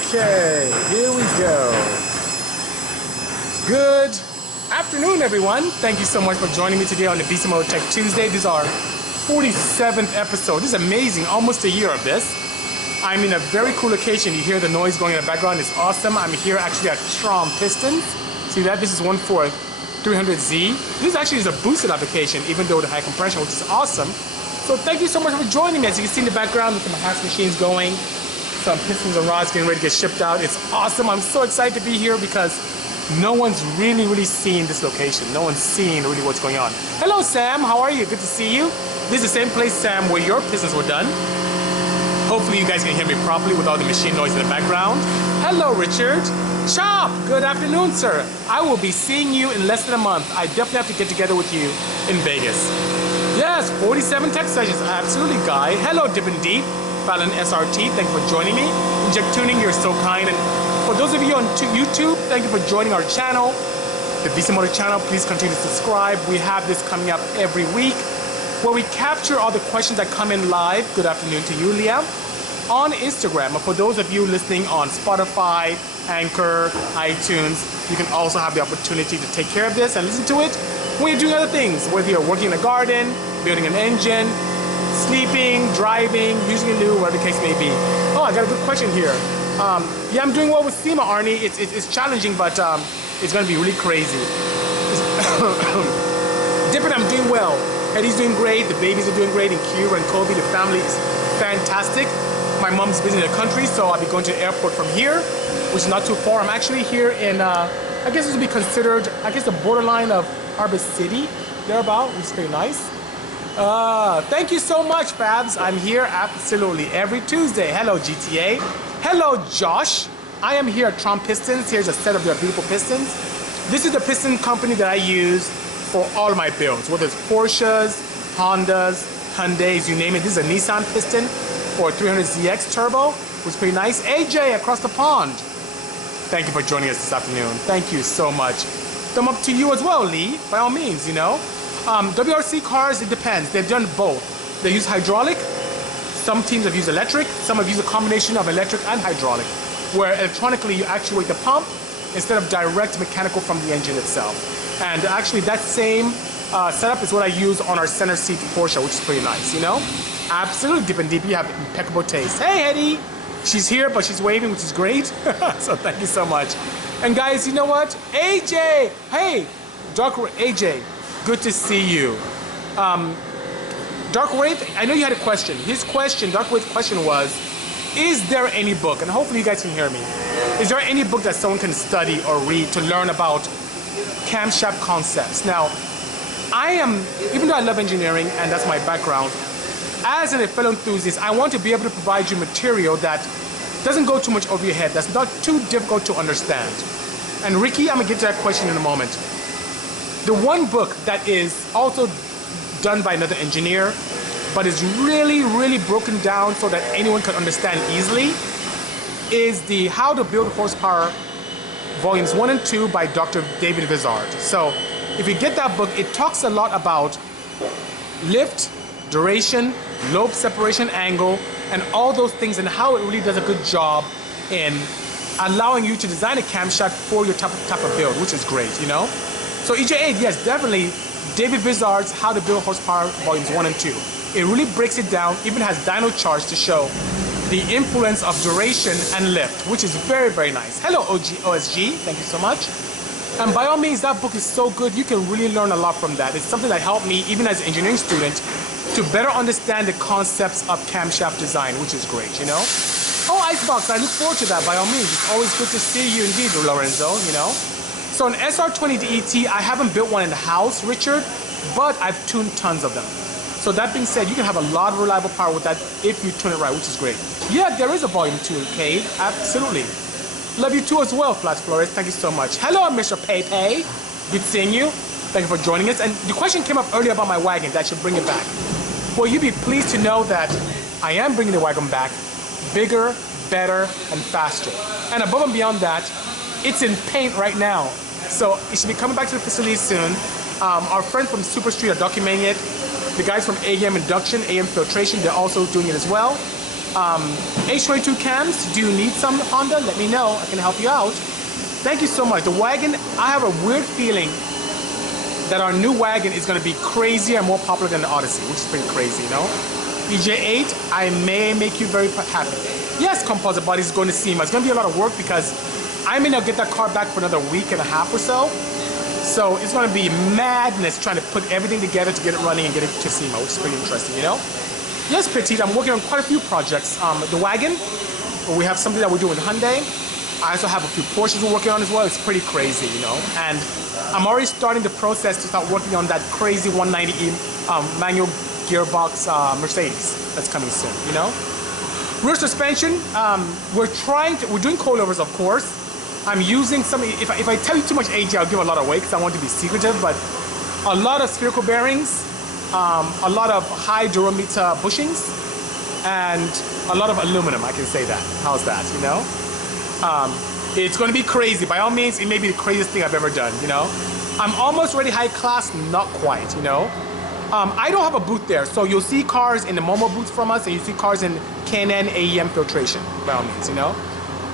Okay, here we go. Good afternoon, everyone. Thank you so much for joining me today on the Bisimoto Tech2sDay. This is our 47th episode. This is amazing, almost a year of this. I'm in a very cool location. You hear the noise going in the background. It's awesome. I'm here actually at Traum Pistons. See that? This is one for 300Z. This actually is a boosted application, even though the high compression, which is awesome. So thank you so much for joining me. As you can see in the background, some HAS machines going, some pistons and rods getting ready to get shipped out. It's awesome. I'm so excited to be here because no one's really seen this location. No one's seen really what's going on. Hello, Sam. How are you? Good to see you. This is the same place, Sam, where your pistons were done. Hopefully you guys can hear me properly with all the machine noise in the background. Hello, Richard. Chop, good afternoon, sir. I will be seeing you in less than a month. I definitely have to get together with you in Vegas. Yes, 47 tech sessions. Absolutely, Guy. Hello, Dip and Deep. Fallon SRT, thank you for joining me. Inject Tuning, you're so kind. And for those of you on YouTube, thank you for joining our channel, the Bisimoto channel. Please continue to subscribe. We have this coming up every week where we capture all the questions that come in live. Good afternoon to you, Liam. On Instagram. And for those of you listening on Spotify, Anchor, iTunes, you can also have the opportunity to take care of this and listen to it when you're doing other things, whether you're working in a garden, building an engine, sleeping, driving, using a loo, whatever the case may be. Oh, I got a good question here. Yeah, I'm doing well with SEMA, Arnie. It's challenging, but it's going to be really crazy. Different, I'm doing well. Eddie's doing great. The babies are doing great. And Cuba and Kobe, the family is fantastic. My mom's busy in the country, so I'll be going to the airport from here, which is not too far. I'm actually here in, I guess this would be considered, I guess the borderline of Harbor City, thereabout, which is pretty nice. Thank you so much, Fabs. I'm here absolutely every Tuesday. Hello, GTA. Hello, Josh. I am here at Traum Pistons. Here's a set of their beautiful pistons. This is the piston company that I use for all of my builds, whether it's Porsches, Hondas, Hyundais, you name it. This is a Nissan piston for 300ZX turbo, which is pretty nice. AJ across the pond. Thank you for joining us this afternoon. Thank you so much. Thumb up to you as well, Lee, by all means, you know. WRC cars, it depends. They've done both. They use hydraulic. Some teams have used electric. Some have used a combination of electric and hydraulic, where electronically you actuate the pump instead of direct mechanical from the engine itself. And actually that same setup is what I use on our center seat Porsche, which is pretty nice, you know? Absolutely, Dip and Deep. You have impeccable taste. Hey, Eddie. She's here, but she's waving, which is great. So thank you so much. And guys, you know what? AJ. Hey, AJ. Good to see you. Dark Wraith, I know you had a question. His question, Dark Wraith's question was, is there any book, and hopefully you guys can hear me, is there any book that someone can study or read to learn about camshaft concepts? Now, I am, even though I love engineering and that's my background, as a fellow enthusiast, I want to be able to provide you material that doesn't go too much over your head, that's not too difficult to understand. And Ricky, I'm gonna get to that question in a moment. The one book that is also done by another engineer, but is really broken down so that anyone can understand easily, is the How to Build Horsepower Volumes 1 and 2 by Dr. David Vizard. So if you get that book, it talks a lot about lift, duration, lobe separation angle, and all those things, and how it really does a good job in allowing you to design a camshaft for your type of build, which is great, you know? So EJ8, yes, definitely David Vizard's How to Build Horsepower Volumes 1 and 2. It really breaks it down, even has dyno charts to show the influence of duration and lift, which is very nice. Hello, OSG, thank you so much. And by all means, that book is so good, you can really learn a lot from that. It's something that helped me, even as an engineering student, to better understand the concepts of camshaft design, which is great, you know? Oh, Icebox, I look forward to that, by all means. It's always good to see you indeed, Lorenzo, you know? So an SR20DET, I haven't built one in the house, Richard, but I've tuned tons of them. So that being said, you can have a lot of reliable power with that if you tune it right, which is great. Yeah, there is a volume 2, Cade, absolutely. Love you too as well, Flash Flores, thank you so much. Hello, Mr. Pepe, good seeing you. Thank you for joining us. And the question came up earlier about my wagon, that I should bring it back. Well, you'd be pleased to know that I am bringing the wagon back, bigger, better, and faster. And above and beyond that, it's in paint right now. So it should be coming back to the facility soon. Our friends from Super Street are documenting it. The guys from AM Induction, AM Filtration, they're also doing it as well. H22 cams, do you need some, Honda? Let me know, I can help you out. Thank you so much. The wagon, I have a weird feeling that our new wagon is going to be crazier and more popular than the Odyssey, which is pretty crazy, you know? EJ8, I may make you very happy. Yes, composite body is going to SEMA. It's going to be a lot of work because I may not get that car back for another week and a half or so. So it's going to be madness trying to put everything together to get it running and get it to SEMA, which is pretty interesting, you know? Yes, Petit, I'm working on quite a few projects. The wagon, we have something that we're doing in Hyundai. I also have a few Porsches we're working on as well. It's pretty crazy, you know? And I'm already starting the process to start working on that crazy 190E manual gearbox Mercedes that's coming soon, you know? Rear suspension, we're doing coilovers, of course. I'm using some, if I tell you too much AJ, I'll give a lot away because I want to be secretive, but a lot of spherical bearings, a lot of high durometer bushings, and a lot of aluminum, I can say that. How's that, you know? It's going to be crazy. By all means, it may be the craziest thing I've ever done, you know? I'm almost ready high class, not quite, you know? I don't have a booth there, so you'll see cars in the Momo booth from us, and you see cars in K&N AEM filtration, by all means, you know?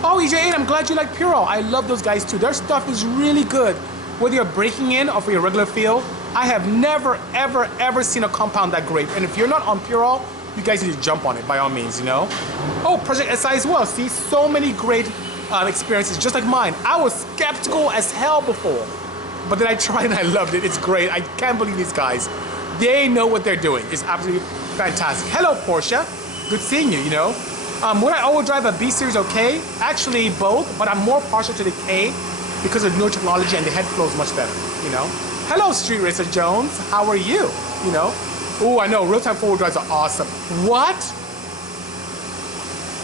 Oh, EJ8, I'm glad you like Puro. I love those guys too. Their stuff is really good. Whether you're breaking in or for your regular feel, I have never, ever, ever seen a compound that great. And if you're not on Puro, you guys need to jump on it, by all means, you know? Oh, Project SI as well. See, so many great experiences, just like mine. I was skeptical as hell before, but then I tried and I loved it. It's great. I can't believe these guys. They know what they're doing. It's absolutely fantastic. Hello, Porsche. Good seeing you, you know? Would I always drive a B series or K? Actually, both, but I'm more partial to the K because of newer technology and the head flow is much better, you know? Hello, Street Racer Jones. How are you? You know? Oh, I know. Real-time four-wheel drives are awesome. What?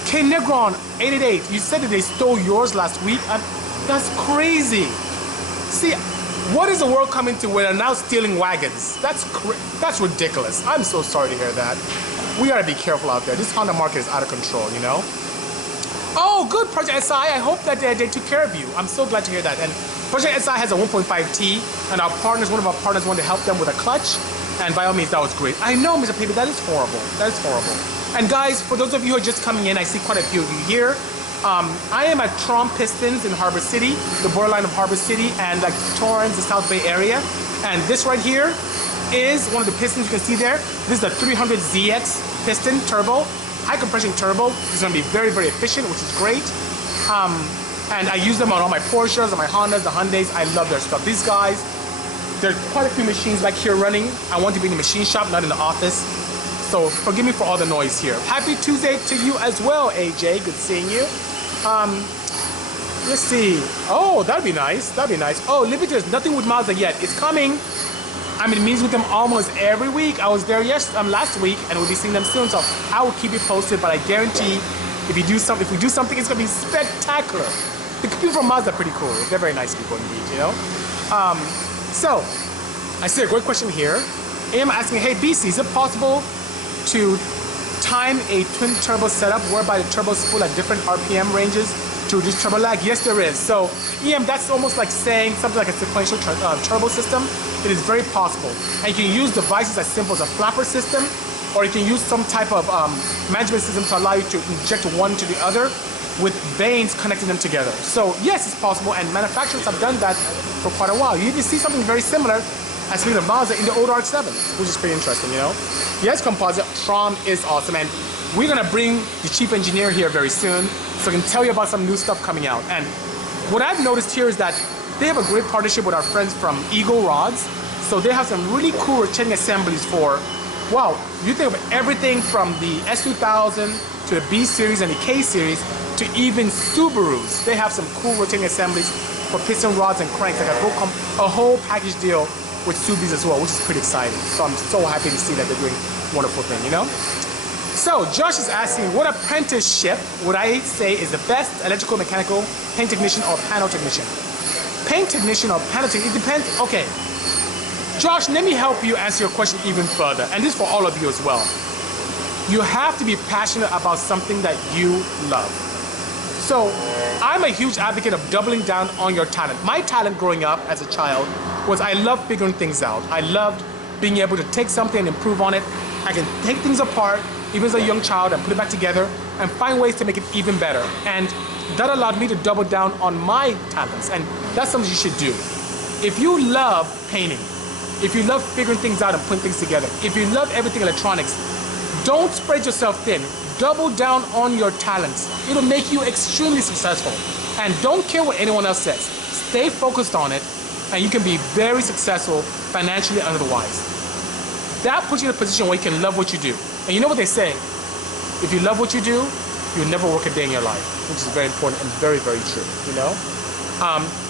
K Negron 888, you said that they stole yours last week? That's crazy. See, what is the world coming to where they're now stealing wagons? That's ridiculous. I'm so sorry to hear that. We gotta be careful out there. This Honda market is out of control, you know? Oh, good, Project SI. I hope that they took care of you. I'm so glad to hear that. And Project SI has a 1.5T, and one of our partners wanted to help them with a clutch, and by all means, that was great. I know, Mr. Paper, that is horrible. That is horrible. And guys, for those of you who are just coming in, I see quite a few of you here. I am at Traum Pistons in Harbor City, the borderline of Harbor City, and like Torrance, the South Bay area. And this right here is one of the pistons you can see there. This is the 300ZX piston turbo, high compression turbo. It's going to be very, very efficient, which is great. And I use them on all my Porsches, on my Hondas, the Hyundais. I love their stuff. These guys, there's quite a few machines back here running. I want to be in the machine shop, not in the office. So forgive me for all the noise here. Happy Tuesday to you as well, AJ. Good seeing you. Let's see. Oh, that'd be nice. That'd be nice. Oh, Liberty, nothing with Mazda yet. It's coming. I'm in meetings with them almost every week. I was there last week, and we'll be seeing them soon. So I will keep you posted. But I guarantee, if we do something, it's gonna be spectacular. The people from Mazda are pretty cool. They're very nice people indeed, you know. So I see a great question here. AM asking, hey BC, is it possible to time a twin turbo setup whereby the turbos spool at different RPM ranges to reduce turbo lag? Yes, there is. So EM, that's almost like saying something like a sequential turbo system. It is very possible. And you can use devices as simple as a flapper system, or you can use some type of management system to allow you to inject one to the other with vanes connecting them together. So yes, it's possible, and manufacturers have done that for quite a while. You even see something very similar as speaking of Mazda in the old RX-7, which is pretty interesting, you know? Yes, composite, Traum is awesome, and we're gonna bring the chief engineer here very soon so I can tell you about some new stuff coming out. And what I've noticed here is that they have a great partnership with our friends from Eagle Rods. So they have some really cool rotating assemblies for, wow, you think of everything from the S2000 to the B series and the K series to even Subarus. They have some cool rotating assemblies for piston rods and cranks, like a whole package deal with Subis as well, which is pretty exciting. So I'm so happy to see that they're doing a wonderful thing, you know? So Josh is asking, what apprenticeship would I say is the best electrical, mechanical, paint technician or panel technician? Paint technician or panel technician, it depends. Okay, Josh, let me help you answer your question even further, and this is for all of you as well. You have to be passionate about something that you love. So I'm a huge advocate of doubling down on your talent. My talent growing up as a child was I loved figuring things out. I loved being able to take something and improve on it. I can take things apart, even as a young child, and put it back together and find ways to make it even better. And that allowed me to double down on my talents, and that's something you should do. If you love painting, if you love figuring things out and putting things together, if you love everything electronics, don't spread yourself thin. Double down on your talents. It'll make you extremely successful. And don't care what anyone else says. Stay focused on it, and you can be very successful financially and otherwise. That puts you in a position where you can love what you do. And you know what they say? If you love what you do, you'll never work a day in your life, which is very important and very, very true, you know?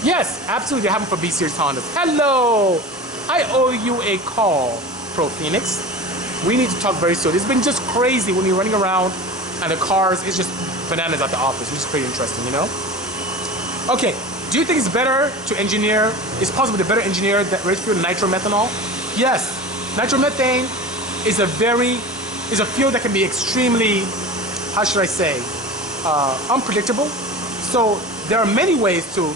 Yes, absolutely, they have them for B-Series Hondas. Hello! I owe you a call, Pro Phoenix. We need to talk very soon. It's been just crazy when you're running around and the cars, it's just bananas at the office, which is pretty interesting, you know? Okay, do you think it's better to engineer, it's possible to better engineer that rich fuel nitromethanol? Yes, nitromethane is a fuel that can be extremely, how should I say, unpredictable. So there are many ways to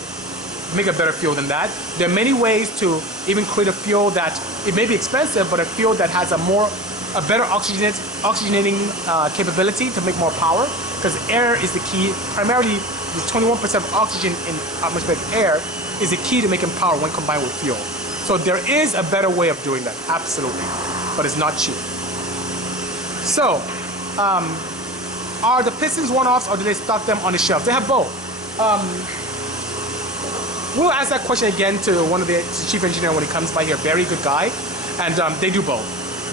make a better fuel than that. There are many ways to even create a fuel that, it may be expensive, but a fuel that has a better oxygenating capability to make more power, because air is the key. Primarily, the 21% of oxygen in atmospheric air is the key to making power when combined with fuel. So there is a better way of doing that, absolutely, but it's not cheap. So, are the Pistons one-offs, or do they stock them on the shelf? They have both. We'll ask that question again to one of the chief engineer when he comes by here. Very good guy, and they do both.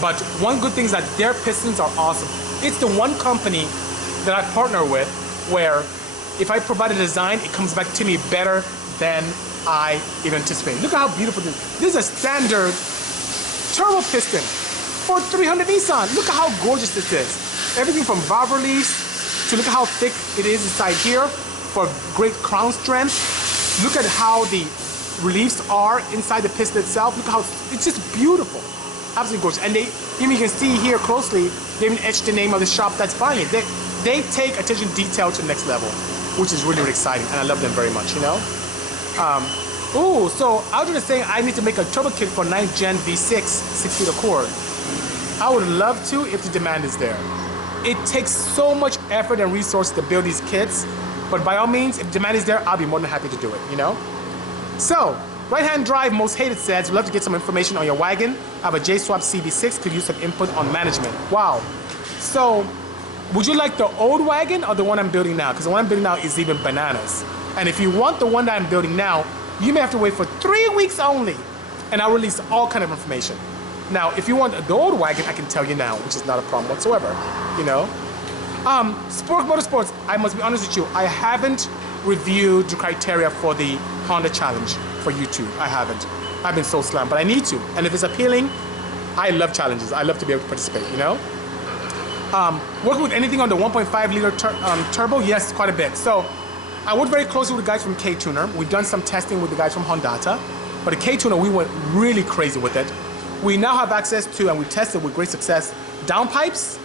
But one good thing is that their Pistons are awesome. It's the one company that I partner with where if I provide a design, it comes back to me better than I even anticipated. Look at how beautiful this is. This is a standard turbo piston for 300 Nissan. Look at how gorgeous this is. Everything from valve release to look at how thick it is inside here for great crown strength. Look at how the reliefs are inside the piston itself. Look at how, it's just beautiful. Absolutely gorgeous. And you can see here closely, they even etched the name of the shop that's buying it. They take attention to detail to the next level, which is really, really exciting. And I love them very much, you know? So Aldrin is saying I need to make a turbo kit for 9th Gen V6 6-speed Accord. I would love to if the demand is there. It takes so much effort and resources to build these kits, but by all means, if demand is there, I'll be more than happy to do it, you know? So, right-hand drive most hated says, we'd love to get some information on your wagon. I have a J-Swap CB6, could use some input on management. Wow. So, would you like the old wagon or the one I'm building now? Because the one I'm building now is even bananas. And if you want the one that I'm building now, you may have to wait for 3 weeks only, and I'll release all kind of information. Now, if you want the old wagon, I can tell you now, which is not a problem whatsoever, you know? Sport Motorsports, I must be honest with you, I haven't reviewed the criteria for the Honda Challenge for YouTube. I haven't. I've been so slammed, but I need to. And if it's appealing, I love challenges. I love to be able to participate, you know? Working with anything on the 1.5 liter turbo? Yes, quite a bit. So I worked very closely with the guys from K-Tuner. We've done some testing with the guys from Hondata, but the K-Tuner, we went really crazy with it. We now have access to, and we tested with great success, downpipes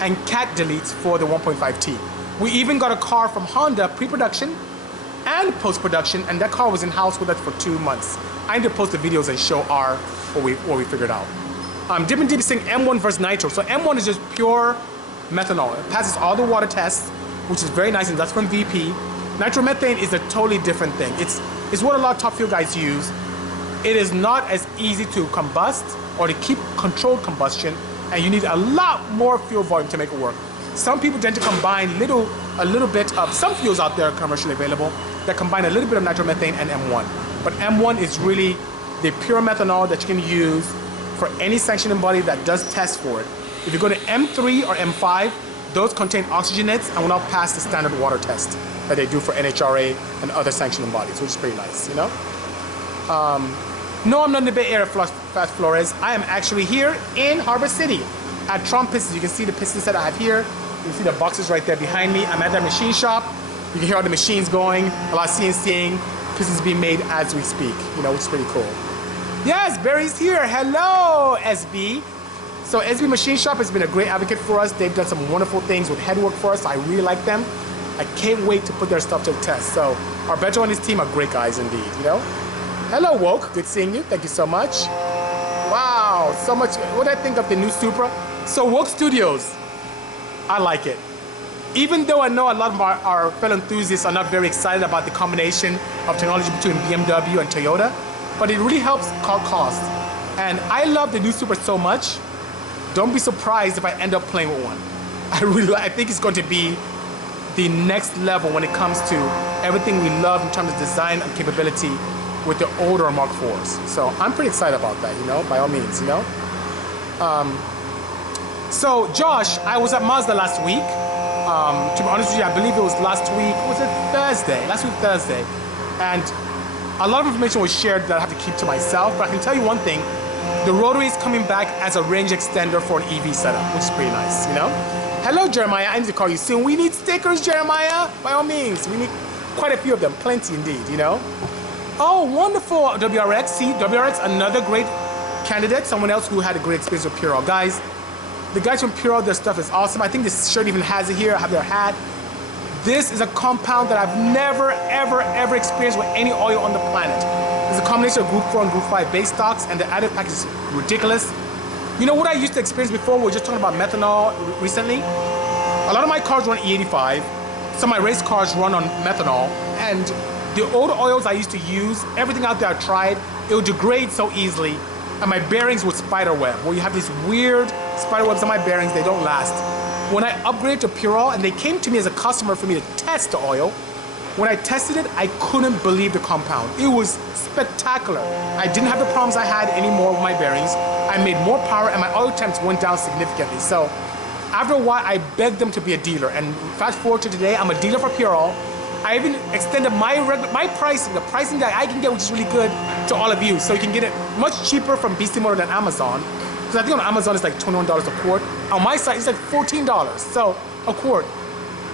and cat deletes for the 1.5T. We even got a car from Honda pre-production and post-production, and that car was in-house with us for 2 months. I need to post the videos and show what we figured out. Different Deep is saying M1 versus Nitro. So M1 is just pure methanol. It passes all the water tests, which is very nice, and that's from VP. Nitromethane is a totally different thing. It's what a lot of top fuel guys use. It is not as easy to combust or to keep controlled combustion, and you need a lot more fuel volume to make it work. Some people tend to combine a little bit of, some fuels out there commercially available that combine a little bit of nitromethane and M1. But M1 is really the pure methanol that you can use for any sanctioning body that does test for it. If you go to M3 or M5, those contain oxygenates and will not pass the standard water test that they do for NHRA and other sanctioning bodies, which is pretty nice, you know? No, I'm not in the Bay Area, Fast Flores. I am actually here in Harbor City at Traum Pistons. You can see the piston set I have here. You can see the boxes right there behind me. I'm at that machine shop. You can hear all the machines going, a lot of CNCing, pistons being made as we speak, you know, which is pretty cool. Yes, Beeri's here. Hello, SB. So SB Machine Shop has been a great advocate for us. They've done some wonderful things with headwork for us. I really like them. I can't wait to put their stuff to the test. So our Beto and his team are great guys indeed, you know? Hello, Woke. Good seeing you. Thank you so much. Wow, so much. What do I think of the new Supra? So Woke Studios, I like it. Even though I know a lot of our fellow enthusiasts are not very excited about the combination of technology between BMW and Toyota, but it really helps cut costs. And I love the new Supra so much, don't be surprised if I end up playing with one. I think it's going to be the next level when it comes to everything we love in terms of design and capability with the older Mark IVs. So I'm pretty excited about that, you know, by all means, you know. So Josh, I was at Mazda last week. To be honest with you, I believe it was last week, was it Thursday? Last week Thursday. And a lot of information was shared that I have to keep to myself, but I can tell you one thing, the rotary is coming back as a range extender for an EV setup, which is pretty nice, you know? Hello, Jeremiah, I need to call you soon. We need stickers, Jeremiah, by all means. We need quite a few of them, plenty indeed, you know? Oh, wonderful, WRX. See, WRX, another great candidate, someone else who had a great experience with Purell. Guys, the guys from Purell, their stuff is awesome. I think this shirt even has it here. I have their hat. This is a compound that I've never, ever experienced with any oil on the planet. It's a combination of Group 4 and Group 5 base stocks, and the added package is ridiculous. You know what I used to experience before? We were just talking about methanol recently. A lot of my cars run E85. Some of my race cars run on methanol. And the old oils I used to use, everything out there I tried, it would degrade so easily. And my bearings would spider web, where you have these weird spider webs on my bearings, they don't last. When I upgraded to Purell, and they came to me as a customer for me to test the oil, when I tested it, I couldn't believe the compound. It was spectacular. I didn't have the problems I had anymore with my bearings. I made more power, and my oil temps went down significantly. So after a while, I begged them to be a dealer. And fast forward to today, I'm a dealer for Purell. I even extended my pricing, the pricing that I can get, which is really good, to all of you. So you can get it much cheaper from Bisimoto than Amazon. Because I think on Amazon it's like $21 a quart. On my site, it's like $14. So a quart.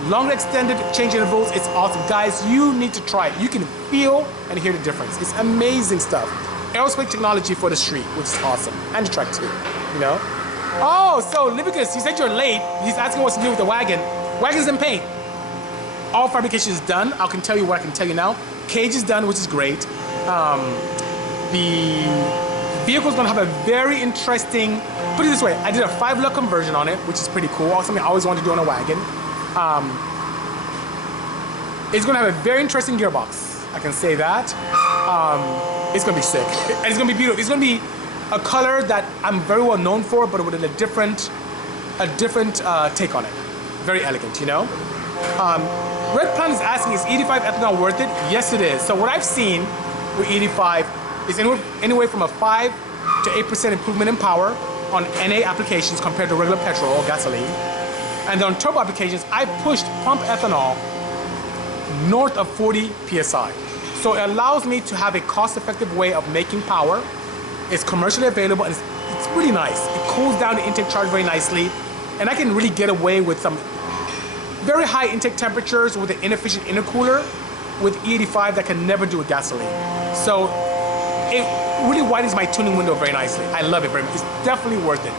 Longer extended change intervals, it's awesome. Guys, you need to try it. You can feel and hear the difference. It's amazing stuff. Aerospace technology for the street, which is awesome. And the track too, you know? Oh, so Livicus, you said you're late. He's asking what's to do with the wagon. Wagon's in paint. All fabrication is done. I can tell you what I can tell you now. Cage is done, which is great. The vehicle's gonna have a very interesting, put it this way, I did a 5-lug conversion on it, which is pretty cool. Also something I always wanted to do on a wagon. It's gonna have a very interesting gearbox. I can say that. It's gonna be sick. And it's gonna be beautiful. It's gonna be a color that I'm very well known for, but with a different take on it. Very elegant, you know? Red Planet is asking, is 85 ethanol worth it? Yes, it is. So what I've seen with 85 is anywhere from a 5 to 8% improvement in power on NA applications compared to regular petrol or gasoline. And on turbo applications, I pushed pump ethanol north of 40 PSI. So it allows me to have a cost-effective way of making power. It's commercially available, and it's really nice. It cools down the intake charge very nicely, and I can really get away with some very high intake temperatures with an inefficient intercooler with E85 that can never do with gasoline. So it really widens my tuning window very nicely. I love it very much. It's definitely worth it.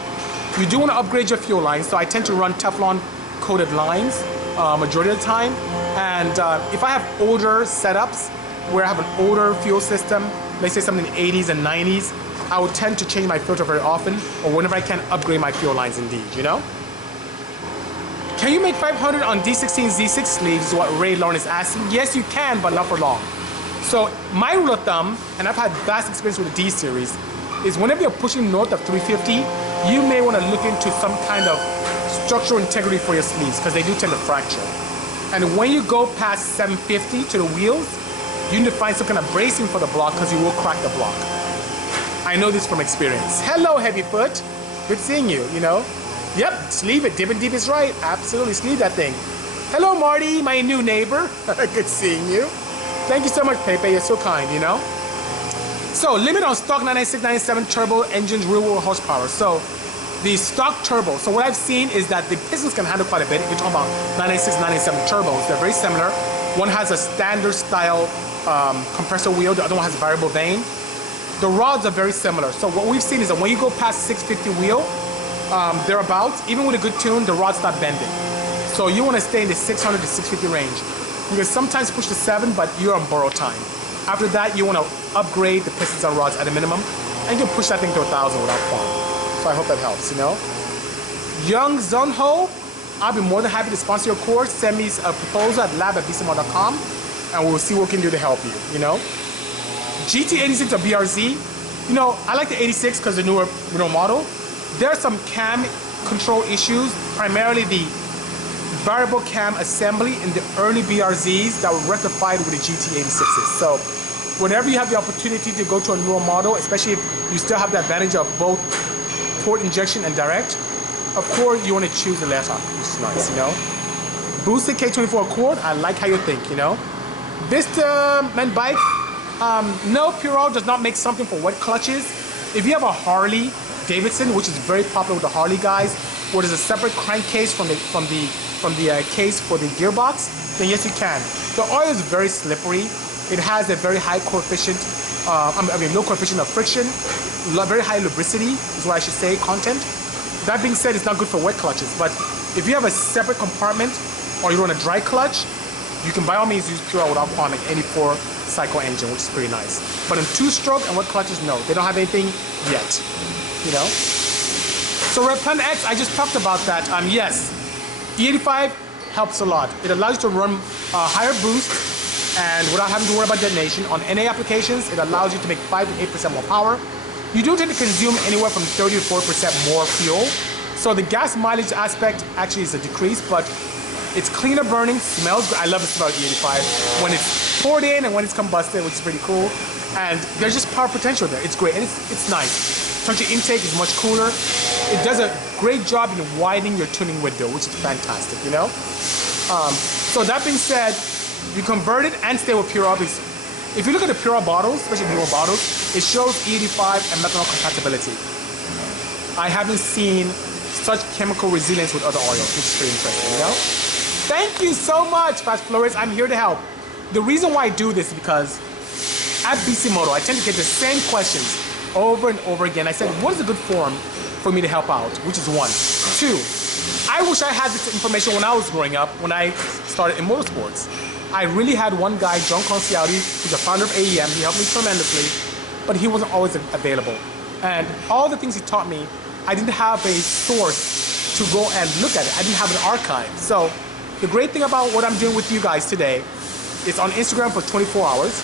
You do want to upgrade your fuel lines, so I tend to run Teflon coated lines majority of the time. And if I have older setups where I have an older fuel system, let's say something in the 80s and 90s, I would tend to change my filter very often, or whenever I can upgrade my fuel lines indeed, you know? Can you make 500 on D16 Z6 sleeves is what Ray Lauren is asking. Yes, you can, but not for long. So my rule of thumb, and I've had vast experience with the D series, is whenever you're pushing north of 350, you may want to look into some kind of structural integrity for your sleeves, because they do tend to fracture. And when you go past 750 to the wheels, you need to find some kind of bracing for the block, because you will crack the block. I know this from experience. Hello, Heavyfoot. Good seeing you, you know? Yep, sleeve it. Dip and deep is right. Absolutely, sleeve that thing. Hello, Marty, my new neighbor. Good seeing you. Thank you so much, Pepe. You're so kind, you know? So, limit on stock 996, 97 turbo engines, rear-wheel horsepower. So, the stock turbo. So, what I've seen is that the Pistons can handle quite a bit. If you're talking about 996, 97 turbos, they're very similar. One has a standard style compressor wheel. The other one has a variable vane. The rods are very similar. So, what we've seen is that when you go past 650 wheel, thereabouts, even with a good tune, the rods start bending. So you want to stay in the 600 to 650 range. You can sometimes push to 7, but you're on borrowed time. After that, you want to upgrade the pistons and rods at a minimum, and you can push that thing to 1,000 without problem. So I hope that helps, you know. Young Zunho, I'll be more than happy to sponsor your course. Send me a proposal at lab@bisimoto.com and we'll see what we can do to help you, you know. GT86 or BRZ, you know, I like the 86 because the newer model. There are some cam control issues, primarily the variable cam assembly in the early BRZs that were rectified with the GT86s. So whenever you have the opportunity to go to a newer model, especially if you still have the advantage of both port injection and direct, of course you want to choose the latter, which is nice, you know. Boosted K24 Accord, I like how you think, you know. This men bike, no, Puro does not make something for wet clutches. If you have a Harley Davidson, which is very popular with the Harley guys, where there's a separate crankcase from the case for the gearbox, then yes you can. The oil is very slippery. It has a very high coefficient, low coefficient of friction, very high lubricity is what I should say, content. That being said, it's not good for wet clutches, but if you have a separate compartment or you run a dry clutch, you can by all means use Puro without qualming any 4-cycle engine, which is pretty nice. But in 2-stroke and wet clutches, no, they don't have anything yet, you know. So Replan X, I just talked about that. Yes, E85 helps a lot. It allows you to run a higher boost and without having to worry about detonation. On NA applications, it allows you to make 5 to 8% more power. You do tend to consume anywhere from 30 to 40% more fuel. So the gas mileage aspect actually is a decrease, but it's cleaner burning, smells good. I love the smell of E85 when it's poured in and when it's combusted, which is pretty cool. And there's just power potential there. It's great and it's nice. Temperature intake is much cooler. It does a great job in widening your tuning window, which is fantastic, you know? So that being said, you convert it and stay with Puro. If you look at the Puro bottles, especially newer bottles, it shows E85 and methanol compatibility. I haven't seen such chemical resilience with other oils, which is pretty interesting, you know? Thank you so much, Fast Flores. I'm here to help. The reason why I do this is because at Bisimoto, I tend to get the same questions over and over again. I said, what is a good forum for me to help out? Which is 1. 2, I wish I had this information when I was growing up, when I started in motorsports. I really had one guy, John Conciati, who's the founder of AEM. He helped me tremendously, but he wasn't always available. And all the things he taught me, I didn't have a source to go and look at it. I didn't have an archive. So the great thing about what I'm doing with you guys today is on Instagram for 24 hours.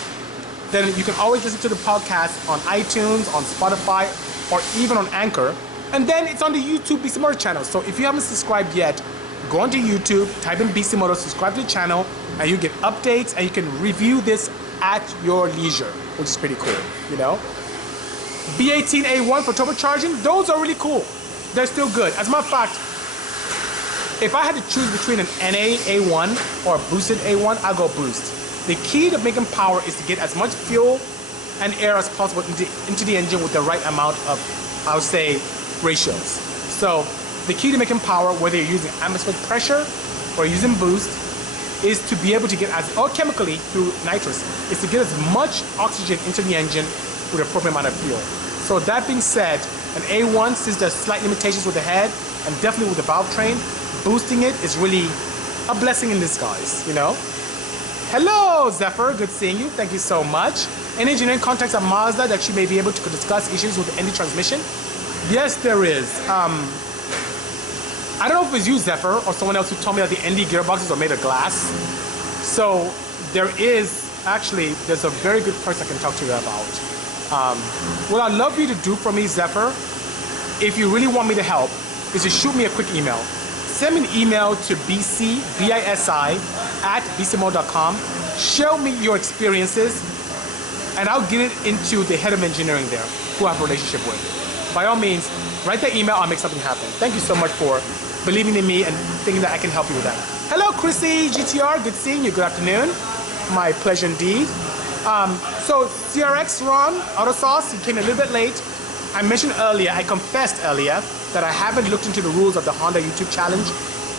Then you can always listen to the podcast on iTunes, on Spotify, or even on Anchor. And then it's on the YouTube Bisimoto channel. So if you haven't subscribed yet, go onto YouTube, type in Bisimoto, subscribe to the channel, and you get updates and you can review this at your leisure, which is pretty cool, you know? B18A1 for turbocharging, those are really cool. They're still good. As a matter of fact, if I had to choose between an NA A1 or a boosted A1, I'll go boost. The key to making power is to get as much fuel and air as possible into the engine with the right amount of, I would say, ratios. So the key to making power, whether you're using atmospheric pressure or using boost, is to be able to get or chemically through nitrous, is to get as much oxygen into the engine with the appropriate amount of fuel. So that being said, an A1, since there's slight limitations with the head and definitely with the valve train, boosting it is really a blessing in disguise, you know? Hello, Zephyr, good seeing you, thank you so much. Any engineering contacts at Mazda that you may be able to discuss issues with the ND transmission? Yes, there is. I don't know if it was you, Zephyr, or someone else who told me that the ND gearboxes are made of glass. So there is, actually, there's a very good person I can talk to you about. What I'd love you to do for me, Zephyr, if you really want me to help, is to shoot me a quick email. Send me an email to bisi@bisimoto.com. Show me your experiences, and I'll get it into the head of engineering there, who I have a relationship with. By all means, write the email, I'll make something happen. Thank you so much for believing in me and thinking that I can help you with that. Hello, Chrissy GTR, good seeing you, good afternoon. My pleasure indeed. So CRX Ron, Auto Sauce, you came a little bit late. I mentioned earlier, I confessed earlier, that I haven't looked into the rules of the Honda YouTube challenge,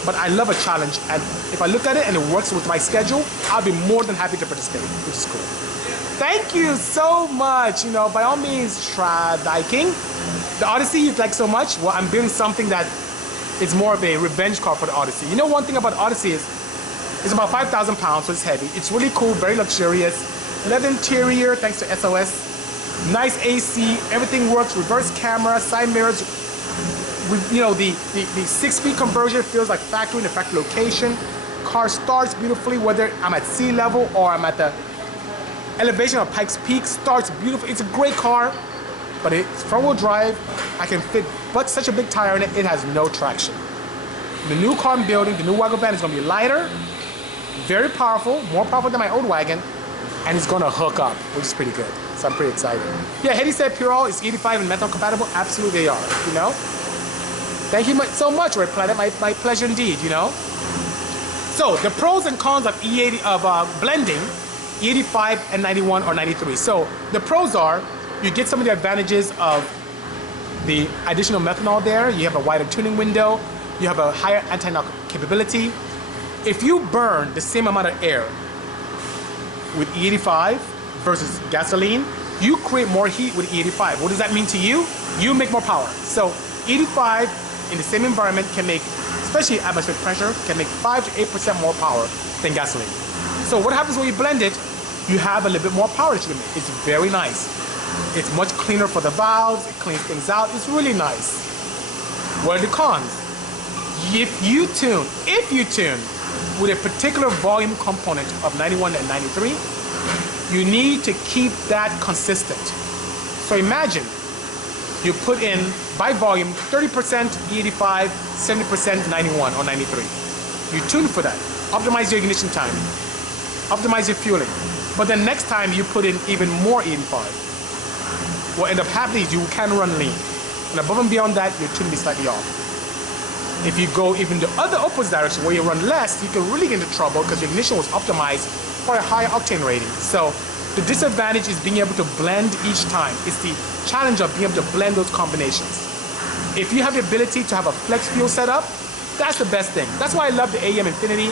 but I love a challenge, and if I look at it and it works with my schedule, I'll be more than happy to participate, which is cool. Thank you so much. You know, by all means, try Viking. The Odyssey you like so much, well, I'm building something that is more of a revenge car for the Odyssey. You know, one thing about Odyssey is it's about 5,000 pounds, so it's heavy. It's really cool, very luxurious. Leather interior, thanks to SOS. Nice AC, everything works, reverse camera, side mirrors, You know, the 6-speed conversion feels like factory in the factory location. Car starts beautifully, whether I'm at sea level or I'm at the elevation of Pikes Peak. Starts beautiful. It's a great car, but it's front-wheel drive. I can fit but such a big tire in it. It has no traction. The new car I'm building, the new wagon van, is going to be lighter, very powerful, more powerful than my old wagon, and it's going to hook up, which is pretty good. So I'm pretty excited. Yeah, Hedy said Purell is 85 and methanol compatible. Absolutely they are, you know. Thank you so much, Red Planet. My pleasure indeed, you know. So the pros and cons of E80 of blending E85 and 91 or 93. So the pros are you get some of the advantages of the additional methanol there. You have a wider tuning window. You have a higher anti-knock capability. If you burn the same amount of air with E85 versus gasoline, you create more heat with E85. What does that mean to you? You make more power. So E85 in the same environment can make, especially atmospheric pressure, can make 5 to 8% more power than gasoline. So what happens when you blend it? You have a little bit more power that you can make. It's very nice. It's much cleaner for the valves. It cleans things out. It's really nice. What are the cons? If you tune with a particular volume component of 91 and 93, you need to keep that consistent. So imagine you put in, by volume, 30% E85, 70% 91 or 93. You tune for that. Optimize your ignition time. Optimize your fueling. But then next time you put in even more E85. What end up happening is you can run lean. And above and beyond that, your tune will be slightly off. If you go even the other opposite direction where you run less, you can really get into trouble because your ignition was optimized for a higher octane rating. So the disadvantage is being able to blend each time. It's the challenge of being able to blend those combinations. If you have the ability to have a flex fuel setup, that's the best thing. That's why I love the AEM Infinity.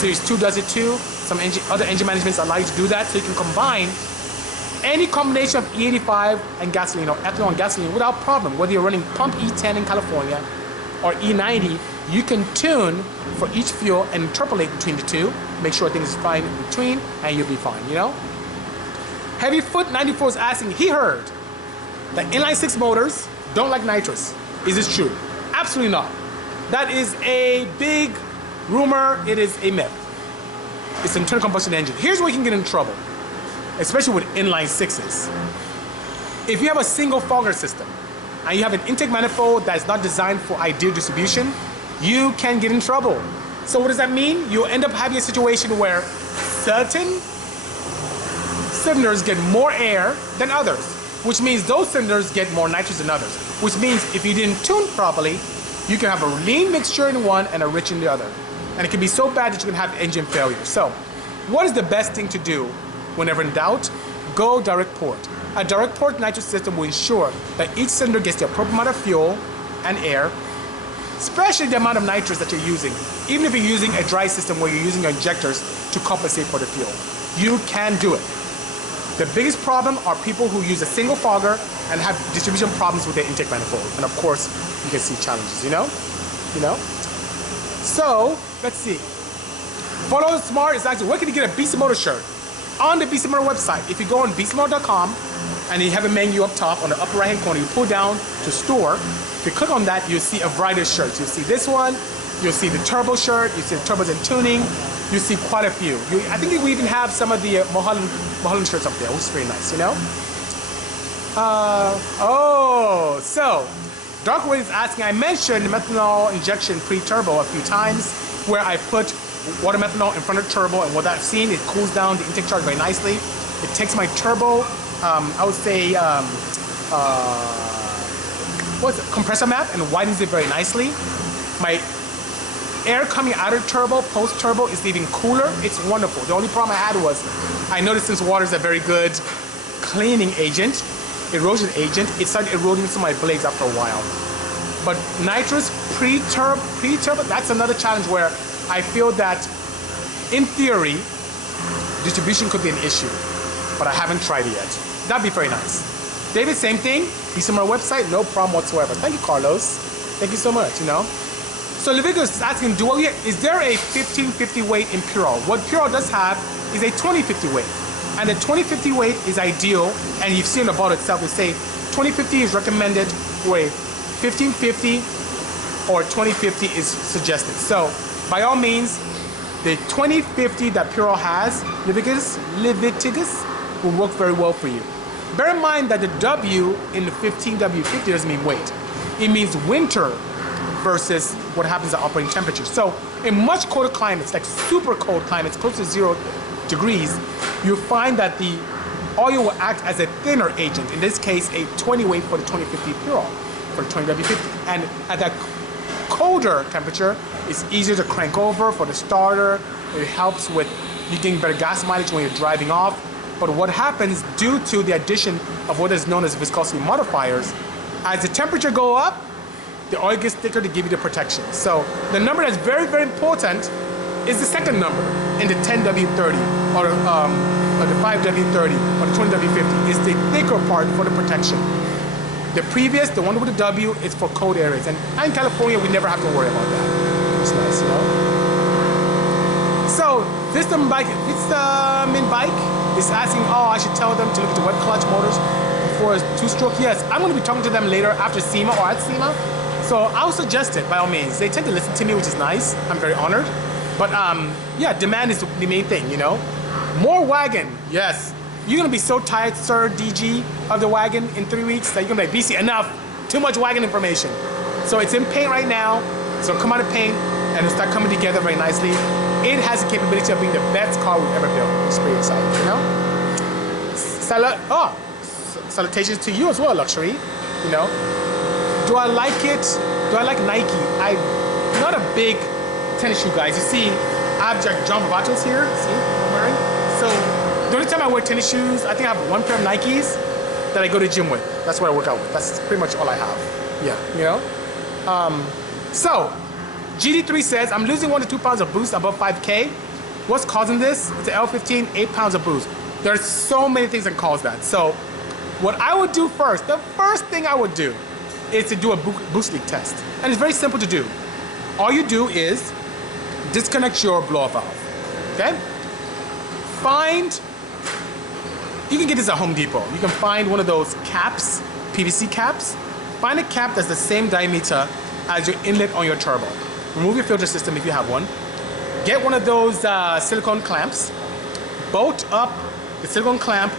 Series 2 does it too. Some other engine managements allow you to do that, so you can combine any combination of E85 and gasoline or ethanol and gasoline without problem. Whether you're running pump E10 in California or E90, you can tune for each fuel and interpolate between the two, make sure things is fine in between, and you'll be fine, you know? Heavyfoot 94 is asking, he heard that inline-6 motors don't like nitrous. Is this true? Absolutely not. That is a big rumor. It is a myth. It's an internal combustion engine. Here's where you can get in trouble, especially with inline-6s. If you have a single fogger system and you have an intake manifold that is not designed for ideal distribution, you can get in trouble. So what does that mean? You'll end up having a situation where certain cylinders get more air than others, which means those cylinders get more nitrous than others, which means if you didn't tune properly, you can have a lean mixture in one and a rich in the other. And it can be so bad that you can have engine failure. So what is the best thing to do whenever in doubt? Go direct port. A direct port nitrous system will ensure that each cylinder gets the appropriate amount of fuel and air, especially the amount of nitrous that you're using. Even if you're using a dry system where you're using your injectors to compensate for the fuel, you can do it. The biggest problem are people who use a single fogger and have distribution problems with their intake manifold. And of course, you can see challenges, you know? So, let's see. Follow Smart is asking, where can you get a Bisimoto shirt? On the Bisimoto website. If you go on bisimoto.com and you have a menu up top on the upper right hand corner, you pull down to store. If you click on that, you'll see a variety of shirts. You'll see this one, you'll see the turbo shirt, you see the turbos and tuning, you see quite a few. I think we even have some of the Mulholland shirts up there, which is pretty nice, you know? So Darkwood is asking, I mentioned methanol injection pre-turbo a few times where I put water methanol in front of turbo, and what I've seen, it cools down the intake charge very nicely. It takes my turbo, I would say, compressor map and widens it very nicely. My air coming out of turbo, post-turbo, is even cooler. It's wonderful. The only problem I had was, I noticed since water is a very good cleaning agent, erosion agent, it started eroding some of my blades after a while. But nitrous pre-turbo, that's another challenge where I feel that, in theory, distribution could be an issue, but I haven't tried it yet. That'd be very nice. David, same thing. Bisimoto website, no problem whatsoever. Thank you, Carlos. Thank you so much, you know. So Leviticus is asking, is there a 1550 weight in Purell? What Purell does have is a 2050 weight. And the 2050 weight is ideal, and you've seen the bottle itself, we say 2050 is recommended for a 1550 or 2050 is suggested. So by all means, the 2050 that Purell has, Leviticus, will work very well for you. Bear in mind that the W in the 15W50 doesn't mean weight. It means winter versus what happens at operating temperature. So in much colder climates, like super cold climates, close to 0 degrees, you'll find that the oil will act as a thinner agent. In this case, a 20 weight for the 2050 Purell, for the 20W50. And at that colder temperature, it's easier to crank over for the starter. It helps with you getting better gas mileage when you're driving off. But what happens due to the addition of what is known as viscosity modifiers, as the temperature go up, the oil gets thicker to give you the protection. So the number that's very, very important is the second number in the 10W30 or the 5W30 or the 20W50 is the thicker part for the protection. The previous, the one with the W, is for cold areas. And in California, we never have to worry about that. It's nice, you know? So this bike is asking, oh, I should tell them to look at the wet clutch motors before a two-stroke. Yes, I'm going to be talking to them later after SEMA or at SEMA. So I'll suggest it by all means. They tend to listen to me, which is nice. I'm very honored. But yeah, demand is the main thing, you know? More wagon, yes. You're going to be so tired, sir, DG, of the wagon in 3 weeks that you're going to be like, BC, enough. Too much wagon information. So it's in paint right now. So it'll come out of paint and it'll start coming together very nicely. It has the capability of being the best car we've ever built. It's pretty exciting, you know? Salutations to you as well, Luxury, you know? Do I like it? Do I like Nike? I'm not a big tennis shoe guy. You see, I have John Bavatos here. See what I'm wearing? So the only time I wear tennis shoes, I think I have one pair of Nikes that I go to the gym with. That's what I work out with. That's pretty much all I have. Yeah, you know? So, GD3 says, I'm losing 1 to 2 pounds of boost above 5K. What's causing this? It's an L15, 8 pounds of boost. There's so many things that cause that. So, what I would do first, the first thing I would do is to do a boost leak test. And it's very simple to do. All you do is disconnect your blow-off valve, okay? You can get this at Home Depot. You can find one of those caps, PVC caps. Find a cap that's the same diameter as your inlet on your turbo. Remove your filter system if you have one. Get one of those silicone clamps. Bolt up the silicone clamp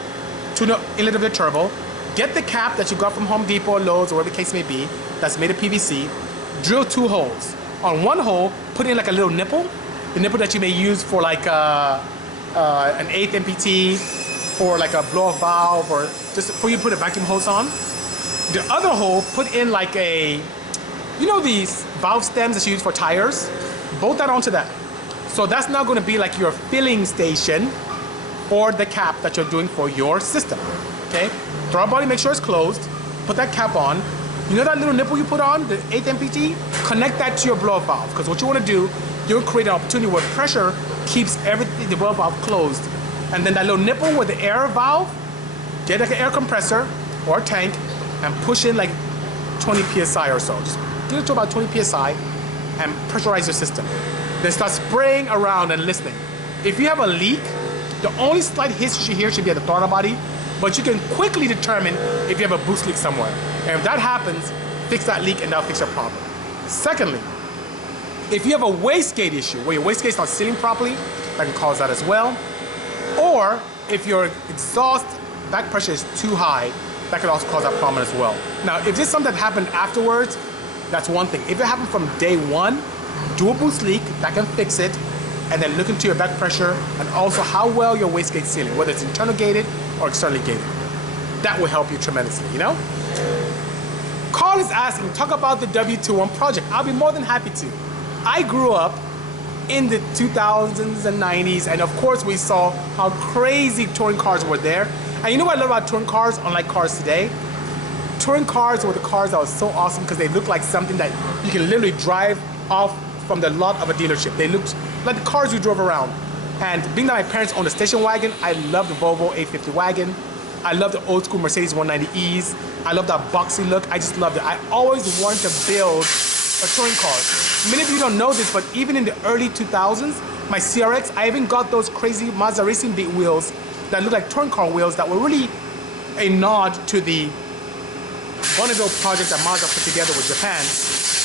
to the inlet of your turbo. Get the cap that you got from Home Depot or Lowe's or whatever the case may be that's made of PVC. Drill 2 holes. On one hole, put in like a little nipple. The nipple that you may use for like an 8th MPT or like a blow-off valve or just for you to put a vacuum hose on. The other hole, put in like a, you know these valve stems that you use for tires? Bolt that onto that. So that's now going to be like your filling station or the cap that you're doing for your system, okay? Throttle body, make sure it's closed. Put that cap on. You know that little nipple you put on, the 8th MPT? Connect that to your blow-off valve, because what you want to do, you'll create an opportunity where pressure keeps everything, the blow-off valve closed. And then that little nipple with the air valve, get like an air compressor or a tank and push in like 20 PSI or so. Just get it to about 20 PSI and pressurize your system. Then start spraying around and listening. If you have a leak, the only slight hiss you should hear should be at the throttle body, but you can quickly determine if you have a boost leak somewhere. And if that happens, fix that leak and that'll fix your problem. Secondly, if you have a wastegate issue where your wastegate's not sealing properly, that can cause that as well. Or if your exhaust back pressure is too high, that could also cause that problem as well. Now, if this is something that happened afterwards, that's one thing. If it happened from day one, do a boost leak, that can fix it, and then look into your back pressure and also how well your wastegate's sealing, whether it's internal gated or externally gated. That will help you tremendously, you know? Carl is asking, talk about the W21 project. I'll be more than happy to. I grew up in the 2000s and 90s, and of course we saw how crazy touring cars were there. And you know what I love about touring cars, unlike cars today? Touring cars were the cars that was so awesome because they looked like something that you can literally drive off from the lot of a dealership. They looked like the cars you drove around. And being that my parents owned a station wagon, I love the Volvo 850 wagon. I love the old school Mercedes 190Es. I love that boxy look. I just loved it. I always wanted to build a touring car. Many of you don't know this, but even in the early 2000s, my CRX, I even got those crazy Mazda racing beat wheels that look like touring car wheels that were really a nod to the Bonneville project that Mazda put together with Japan.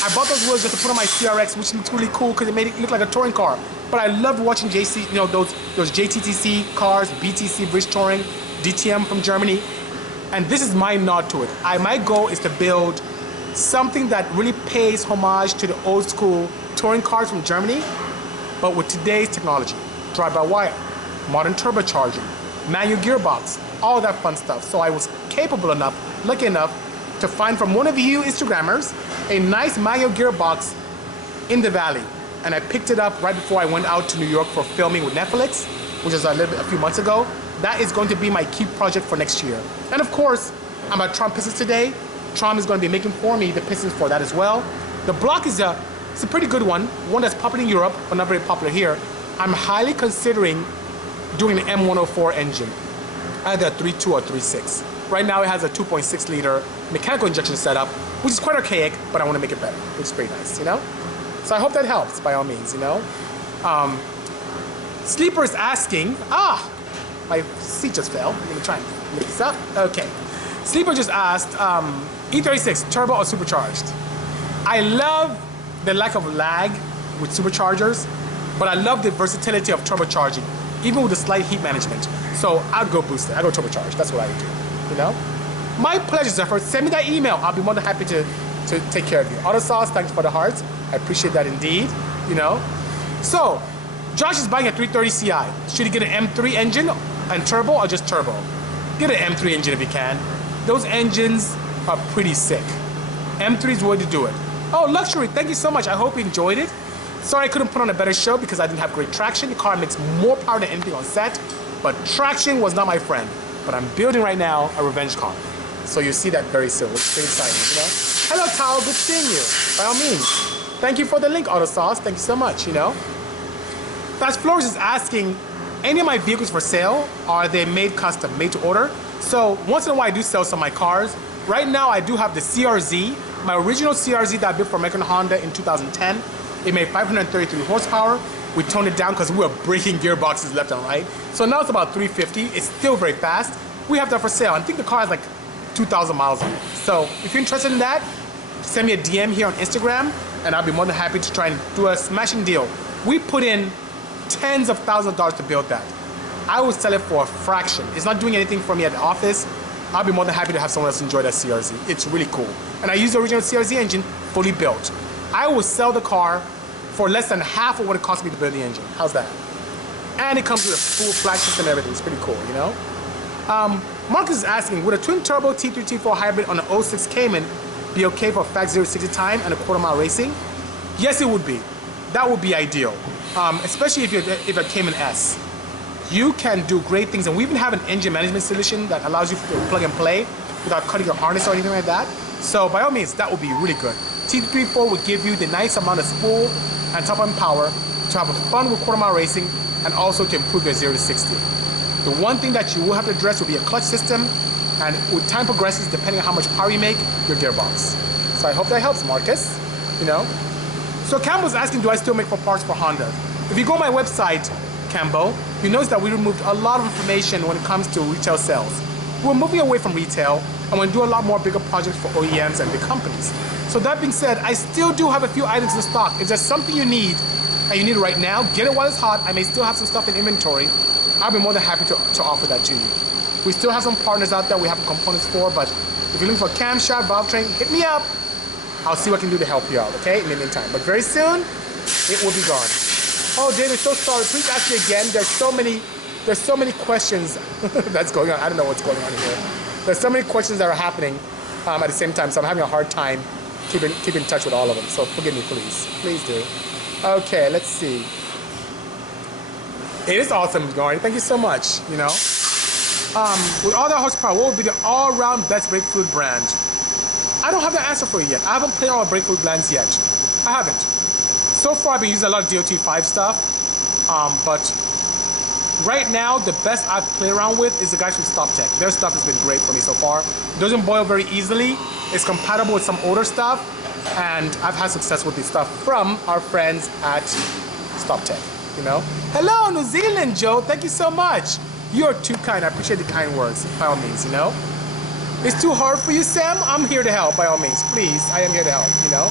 I bought those wheels just to put on my CRX, which looks really cool because it made it look like a touring car. But I loved watching JC, you know, those JTTC cars, BTC, British Touring, DTM from Germany. And this is my nod to it. My goal is to build something that really pays homage to the old school touring cars from Germany, but with today's technology. Drive-by-wire, modern turbocharging, manual gearbox, all that fun stuff. So I was capable enough, lucky enough, to find from one of you Instagrammers a nice manual gearbox in the valley. And I picked it up right before I went out to New York for filming with Netflix, which was a few months ago. That is going to be my key project for next year. And of course, I'm at Traum Pistons today. Traum is going to be making for me the pistons for that as well. The block is it's a pretty good one that's popular in Europe, but not very popular here. I'm highly considering doing an M104 engine, either a 3.2 or 3.6. Right now it has a 2.6 liter mechanical injection setup, which is quite archaic, but I want to make it better, which is pretty nice, you know? So I hope that helps by all means, you know? Sleeper is asking, my seat just fell. I'm gonna try and lift this up. Okay. Sleeper just asked, E36, turbo or supercharged? I love the lack of lag with superchargers, but I love the versatility of turbocharging, even with the slight heat management. So I'll go boosted, I'll go turbocharged. That's what I would do, you know? My pleasure, Zephyr. Send me that email. I'll be more than happy to take care of you. Auto Sauce, thanks for the hearts. I appreciate that indeed, you know? So, Josh is buying a 330 Ci. Should he get an M3 engine and turbo or just turbo? Get an M3 engine if you can. Those engines are pretty sick. M3 is the way to do it. Oh, Luxury, thank you so much. I hope you enjoyed it. Sorry I couldn't put on a better show because I didn't have great traction. The car makes more power than anything on set, but traction was not my friend. But I'm building right now a revenge car. So you'll see that very soon. It's pretty exciting, you know? Hello, Tao, good seeing you. By all means. Thank you for the link, Auto Sauce. Thank you so much, you know? Fast Flores is asking, any of my vehicles for sale, are they made custom, made to order? So once in a while I do sell some of my cars. Right now I do have the CRZ, my original CRZ that I built for American Honda in 2010. It made 533 horsepower. We toned it down because we were breaking gearboxes left and right. So now it's about 350. It's still very fast. We have that for sale. I think the car has like 2,000 miles on it. So if you're interested in that, send me a DM here on Instagram and I'll be more than happy to try and do a smashing deal. We put in tens of thousands of dollars to build that. I would sell it for a fraction. It's not doing anything for me at the office. I'll be more than happy to have someone else enjoy that CRZ. It's really cool. And I use the original CRZ engine, fully built. I will sell the car for less than half of what it cost me to build the engine. How's that? And it comes with a full flash system and everything. It's pretty cool, you know? Marcus is asking, would a twin turbo T3 T4 hybrid on an 06 Cayman be okay for fast 0-60 time and a quarter-mile racing? Yes, it would be. That would be ideal. Especially if a Cayman S. You can do great things, and we even have an engine management solution that allows you to plug and play without cutting your harness or anything like that. So by all means, that would be really good. T3 T4 would give you the nice amount of spool and top end power to have fun with quarter-mile racing and also to improve your 0-60. The one thing that you will have to address will be a clutch system, and with time progresses, depending on how much power you make, your gearbox. So I hope that helps, Marcus, you know? So Campbell's asking, do I still make for parts for Honda? If you go on my website, Campbell, you notice that we removed a lot of information when it comes to retail sales. We're moving away from retail, and we're do a lot more bigger projects for OEMs and big companies. So that being said, I still do have a few items in stock. If there's something you need, and you need it right now, get it while it's hot. I may still have some stuff in inventory. I'll be more than happy to offer that to you. We still have some partners out there we have components for, but if you're looking for camshaft, valve train, hit me up. I'll see what I can do to help you out, okay, in the meantime. But very soon, it will be gone. Oh, David, so sorry. Please ask me again. There's so many questions that's going on. I don't know what's going on here. There's so many questions that are happening at the same time, so I'm having a hard time keeping in touch with all of them. So forgive me, please. Please do. Okay, let's see. It is awesome, Gary. Thank you so much, you know. With all that horsepower, what would be the all-round best brake fluid brand? I don't have the answer for you yet. I haven't played on brake fluid brands yet. I haven't. So far, I've been using a lot of DOT5 stuff, but right now, the best I've played around with is the guys from StopTech. Their stuff has been great for me so far. It doesn't boil very easily. It's compatible with some older stuff, and I've had success with this stuff from our friends at StopTech, you know? Hello, New Zealand, Joe. Thank you so much. You're too kind. I appreciate the kind words, by all means, you know? It's too hard for you, Sam? I'm here to help, by all means. Please, I am here to help, you know?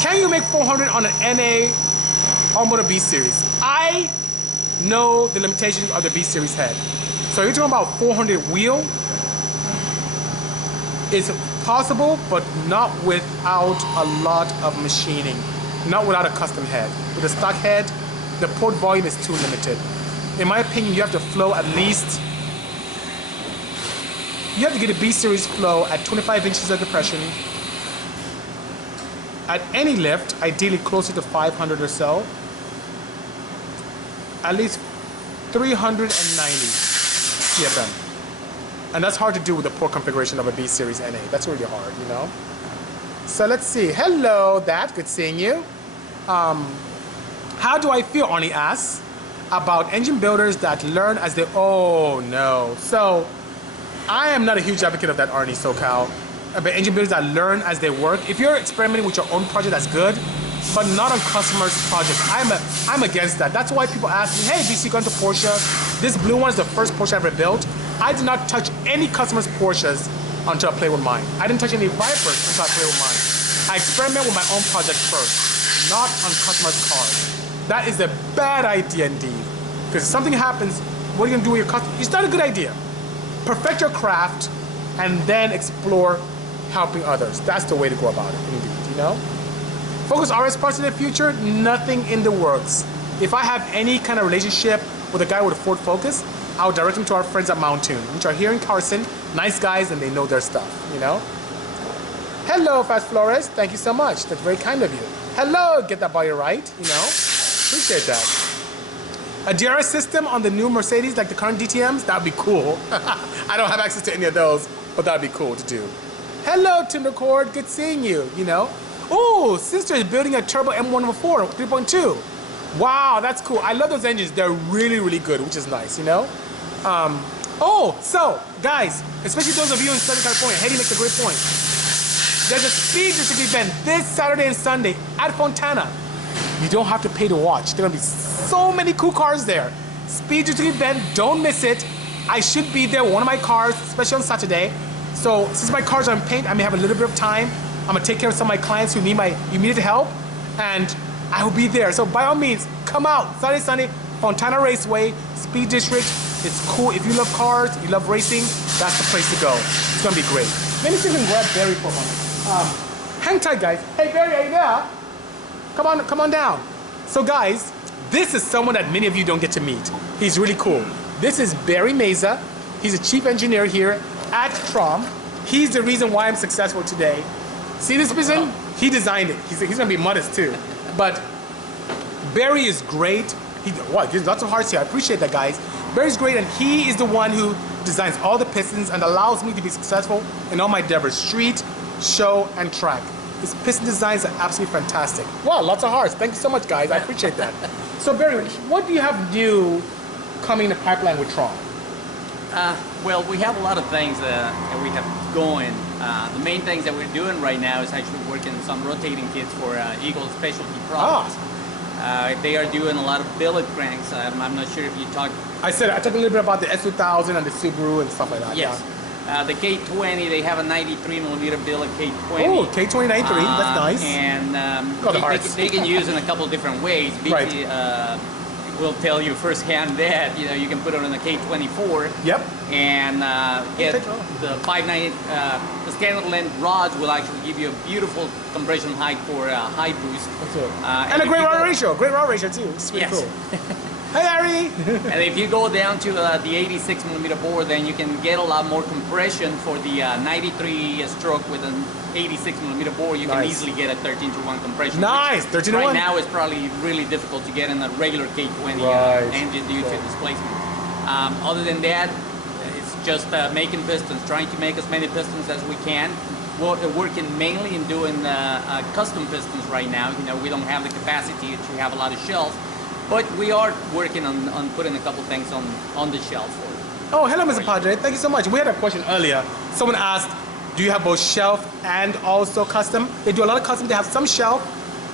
Can you make 400 on an NA onboard B series? I know the limitations of the B series head. So you're talking about 400 wheel. It's possible, but not without a lot of machining. Not without a custom head. With a stock head, the port volume is too limited. In my opinion, you have to flow at least, you have to get a B series flow at 25 inches of depression. At any lift, ideally closer to 500 or so. At least 390 CFM. And that's hard to do with the port configuration of a B series NA. That's really hard, you know? So let's see. Hello, good seeing you. How do I feel, Arnie asks, about engine builders that learn as they, oh no. So I am not a huge advocate of that, Arnie SoCal. But engine builders that learn as they work. If you're experimenting with your own project, that's good, but not on customers' projects. I'm against that. That's why people ask me, hey, BC, going to Porsche? This blue one is the first Porsche I ever built. I did not touch any customer's Porsches until I played with mine. I didn't touch any Vipers until I played with mine. I experiment with my own project first, not on customers' cars. That is a bad idea indeed. Because if something happens, what are you gonna do with your customer? It's not a good idea. Perfect your craft and then explore helping others. That's the way to go about it, indeed, you know? Focus RS parts in the future, nothing in the works. If I have any kind of relationship with a guy with a Ford Focus, I'll direct him to our friends at Mountoon, which are here in Carson. Nice guys, and they know their stuff, you know? Hello, Fast Flores. Thank you so much. That's very kind of you. Hello, get that body right, you know? Appreciate that. A DRS system on the new Mercedes, like the current DTMs, that'd be cool. I don't have access to any of those, but that'd be cool to do. Hello, Tindercord. Good seeing you, you know? Oh, sister is building a turbo M104 3.2. Wow, that's cool. I love those engines. They're really, really good, which is nice, you know? So, guys, especially those of you in Southern California, Haiti makes a great point. There's a speed district event this Saturday and Sunday at Fontana. You don't have to pay to watch. There are gonna be so many cool cars there. Speed district event, don't miss it. I should be there, one of my cars, especially on Saturday. So, since my cars are in paint, I may have a little bit of time. I'm gonna take care of some of my clients who need immediate help, and I will be there. So by all means, come out, Saturday, Sunday, Fontana Raceway, Speed District. It's cool. If you love cars, you love racing, that's the place to go. It's gonna be great. Let me see if we can grab Beeri for a moment. Hang tight, guys. Hey, Beeri, are you there? Come on down. So guys, this is someone that many of you don't get to meet. He's really cool. This is Beeri Meza. He's a chief engineer here at Traum. He's the reason why I'm successful today. See this Piston? He designed it. He's gonna be modest too. But Beeri is great. There's lots of hearts here. I appreciate that, guys. Beeri's great, and he is the one who designs all the pistons and allows me to be successful in all my endeavors, street, show, and track. His piston designs are absolutely fantastic. Wow, lots of hearts. Thank you so much, guys. I appreciate that. So, Beeri, what do you have new coming in the pipeline with Traum? Well, we have a lot of things that we have going. The main things that we're doing right now is actually working some rotating kits for Eagle Specialty Products. They are doing a lot of billet cranks. I'm not sure if you talked... I talked a little bit about the S2000 and the Subaru and stuff like that. Yes. Yeah. The K20, they have a 93mm billet K20. Oh, K20 93, that's nice. And they can use in a couple of different ways. Right. Will tell you firsthand that you can put it on a K24. Yep. And get the 590. The standard length rods will actually give you a beautiful compression height for high boost. That's it. And a great rod ratio. Great rod ratio too. It's pretty cool. Hey, Harry. And if you go down to the 86mm bore, then you can get a lot more compression for the 93 stroke with an 86mm bore. You can easily get a 13-to-1 compression. Nice, 13-to-1. Right now it's probably really difficult to get in a regular K20 engine due to displacement. Other than that, it's just making pistons, trying to make as many pistons as we can. We're working mainly in doing custom pistons right now. We don't have the capacity to have a lot of shells. But we are working on putting a couple things on the shelf. Oh, hello, Mr. Padre. Thank you so much. We had a question earlier. Someone asked, do you have both shelf and also custom? They do a lot of custom. They have some shelf.